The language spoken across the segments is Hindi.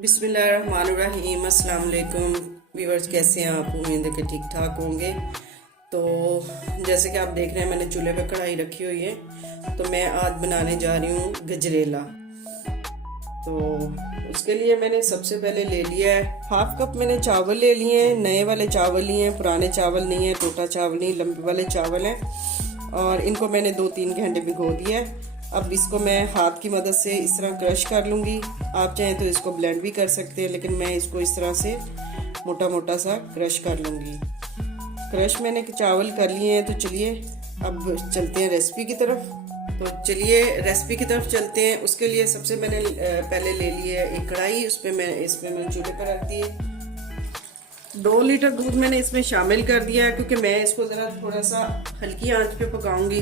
बिस्मिल्लाहिर्रहमानिर्रहीम। अस्सलाम वालेकुम व्यूअर्स, कैसे हैं आप? उम्मीद है कि ठीक ठाक होंगे। तो जैसे कि आप देख रहे हैं, मैंने चूल्हे पे कढ़ाई रखी हुई है। तो मैं आज बनाने जा रही हूँ गजरेला। तो उसके लिए मैंने सबसे पहले ले लिया है हाफ कप। मैंने चावल ले लिए हैं, नए वाले चावल लिए हैं, पुराने चावल नहीं है, टोटा चावल नहीं, लंबे वाले चावल हैं। और इनको मैंने 2-3 घंटे भिगो दिया है। अब इसको मैं हाथ की मदद से इस तरह क्रश कर लूँगी। आप चाहें तो इसको ब्लेंड भी कर सकते हैं, लेकिन मैं इसको इस तरह से मोटा मोटा सा क्रश कर लूँगी। क्रश मैंने चावल कर लिए हैं। तो चलिए अब चलते हैं रेसिपी की तरफ। तो चलिए रेसिपी की तरफ चलते हैं। उसके लिए सबसे मैंने पहले ले लिया है एक कढ़ाई। इसमें मैंने चूल्हे पर रख दिए 2 लीटर दूध मैंने इसमें शामिल कर दिया है, क्योंकि मैं इसको ज़रा थोड़ा सा हल्की आंच पे पकाऊंगी।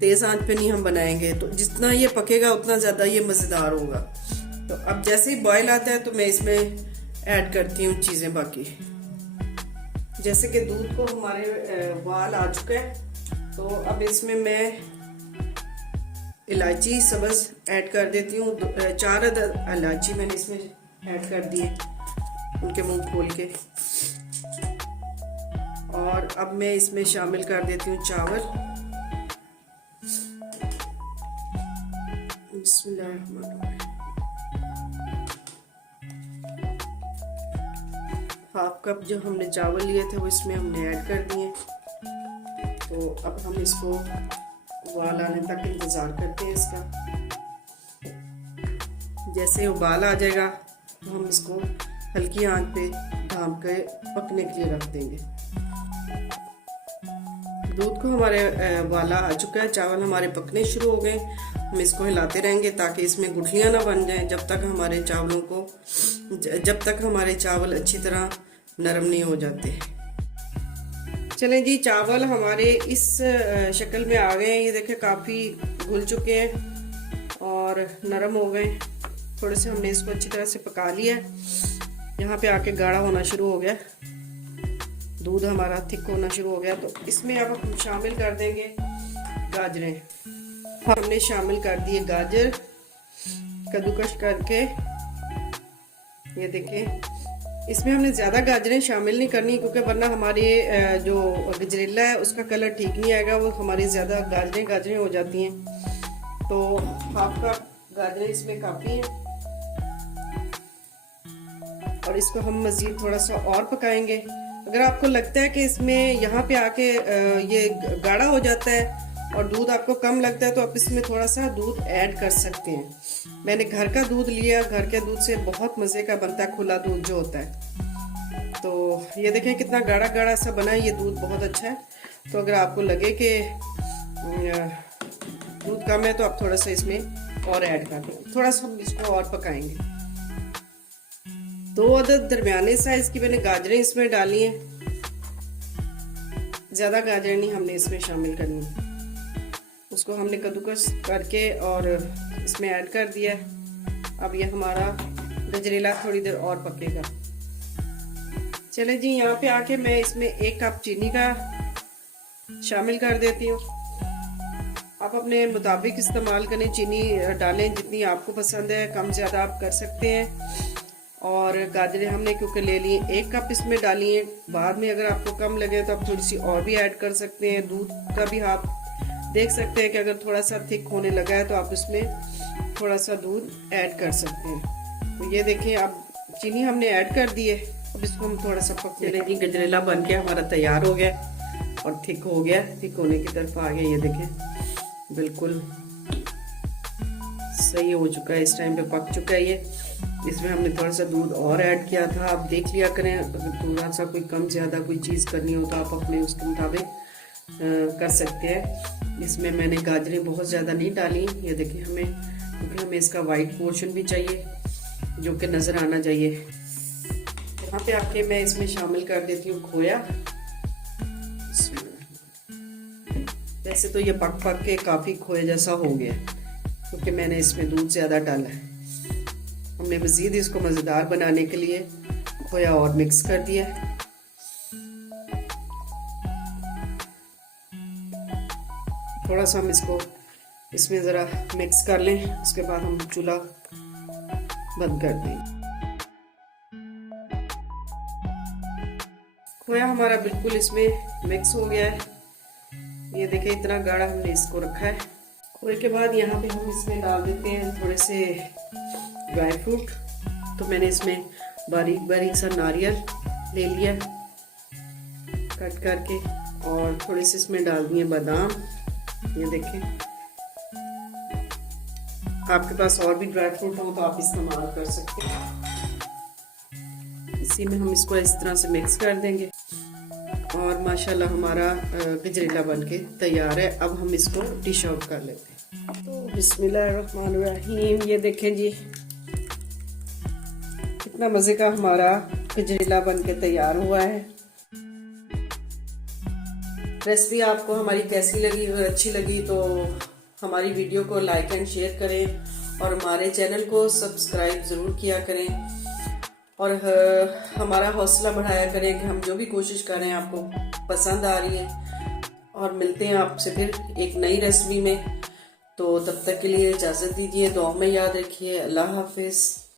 तेज़ आंच पे नहीं हम बनाएंगे, तो जितना ये पकेगा उतना ज़्यादा ये मज़ेदार होगा। तो अब जैसे ही बॉयल आता है तो मैं इसमें ऐड करती हूँ चीज़ें बाकी। जैसे कि दूध को हमारे उबाल आ चुका है, तो अब इसमें मैं इलायची सब्ज़ ऐड कर देती हूँ। 4 अदद इलायची मैंने इसमें ऐड कर दी है, उनके मुंह खोल के। और अब मैं इसमें शामिल कर देती हूँ चावल। हाफ कप जो हमने चावल लिए थे वो इसमें हमने ऐड कर दिए। तो अब हम इसको उबाल आने तक इंतज़ार करते हैं इसका। जैसे उबाल आ जाएगा तो हम इसको हल्की आंच पे ढाँप के पकने के लिए रख देंगे। दूध को हमारे उबाला आ चुका है, चावल हमारे पकने शुरू हो गए। हम इसको हिलाते रहेंगे ताकि इसमें गुठलियाँ ना बन जाएं, जब तक हमारे चावल अच्छी तरह नरम नहीं हो जाते। चलें जी, चावल हमारे इस शक्ल में आ गए हैं। ये देखें काफ़ी घुल चुके हैं और नरम हो गए। थोड़े से हमने इसको अच्छी तरह से पका लिया। यहाँ पे आके गाढ़ा होना शुरू हो गया, दूध हमारा थिक होना शुरू हो गया। तो इसमें अब हम शामिल कर देंगे गाजरें। हमने शामिल कर दिए गाजर कद्दूकश करके। ये देखें, इसमें हमने ज़्यादा गाजरें शामिल नहीं करनी, क्योंकि वरना हमारे जो गजरेला है उसका कलर ठीक नहीं आएगा। वो हमारी ज़्यादा गाजरें हो जाती हैं। तो हाफ कप गाजरें इसमें काफ़ी हैं। और इसको हम मज़ीद थोड़ा सा और पकाएंगे। अगर आपको लगता है कि इसमें यहाँ पे आके ये गाढ़ा हो जाता है और दूध आपको कम लगता है, तो आप इसमें थोड़ा सा दूध ऐड कर सकते हैं। मैंने घर का दूध लिया, घर के दूध से बहुत मज़े का बनता है, खुला दूध जो होता है। तो ये देखें कितना गाढ़ा गाढ़ा सा बना है, ये दूध बहुत अच्छा है। तो अगर आपको लगे कि दूध कम है तो आप थोड़ा सा इसमें और ऐड कर दें। थोड़ा सा हम इसको और पकाएंगे। 2 अदद दरमियाने साइज की मैंने गाजरें इसमें डाली हैं। ज़्यादा गाजरें नहीं हमने इसमें शामिल करनी। उसको हमने कद्दूकस करके और इसमें ऐड कर दिया। अब ये हमारा गजरेला थोड़ी देर और पकेगा। चले जी, यहाँ पे आके मैं इसमें 1 कप चीनी का शामिल कर देती हूँ। आप अपने मुताबिक इस्तेमाल करें, चीनी डालें जितनी आपको पसंद है, कम ज़्यादा आप कर सकते हैं। और गाजरें हमने क्योंकि ले ली 1 कप इसमें डाली है। बाद में अगर आपको कम लगे तो आप थोड़ी सी और भी ऐड कर सकते हैं। दूध का भी आप देख सकते हैं कि अगर थोड़ा सा थिक होने लगा है तो आप इसमें थोड़ा सा दूध ऐड कर सकते हैं। तो ये देखें, अब चीनी हमने ऐड कर दी है। अब इसको हम थोड़ा सा पकने देंगे। गजरेला बन के हमारा तैयार हो गया और थिक हो गया, थिक होने की तरफ आ गया। ये देखें बिल्कुल सही हो चुका है, इस टाइम पे पक चुका है ये। इसमें हमने थोड़ा सा दूध और ऐड किया था। आप देख लिया करें, अगर थोड़ा सा कोई कम ज़्यादा कोई चीज़ करनी हो तो आप अपने उसके मुताबिक कर सकते हैं। इसमें मैंने गाजरें बहुत ज़्यादा नहीं डाली। ये देखिए, क्योंकि हमें इसका वाइट पोर्शन भी चाहिए जो कि नज़र आना चाहिए। यहाँ पे आके मैं इसमें शामिल कर देती हूँ खोया। वैसे तो ये पक पक के काफ़ी खोए जैसा हो गया, क्योंकि मैंने इसमें दूध ज़्यादा डाला है। हमने मज़ीद इसको मज़ेदार बनाने के लिए खोया और मिक्स कर दिया। थोड़ा सा हम इसको इसमें ज़रा मिक्स कर लें, उसके बाद हम चूल्हा बंद कर दें। खोया हमारा बिल्कुल इसमें मिक्स हो गया है। ये देखें इतना गाढ़ा हमने इसको रखा है। खोए के बाद यहाँ पे हम इसमें डाल देते हैं थोड़े से ड्राई फ्रूट। तो मैंने इसमें बारीक बारीक सा नारियल ले लिया कट करके, और थोड़े से इसमें डाल दिए बादाम। ये देखें, आपके पास और भी ड्राई फ्रूट हो तो आप इस्तेमाल कर सकते हैं। इसी में हम इसको इस तरह से मिक्स कर देंगे और माशाल्लाह हमारा गजरेला बनके तैयार है। अब हम इसको डिश आउट कर लेते हैं। तो बिस्मिल्लाहिर्रहमानिर्रहीम, ये देखें जी कितना मज़े का हमारा गजरेला बनके तैयार हुआ है। रेसिपी आपको हमारी कैसी लगी? अगर अच्छी लगी तो हमारी वीडियो को लाइक एंड शेयर करें और हमारे चैनल को सब्सक्राइब ज़रूर किया करें और हमारा हौसला बढ़ाया करें कि हम जो भी कोशिश कर रहे हैं आपको पसंद आ रही है। और मिलते हैं आपसे फिर एक नई रेसिपी में। तो तब तक के लिए इजाज़त दीजिए, दुआ में याद रखिए। अल्लाह हाफिज़।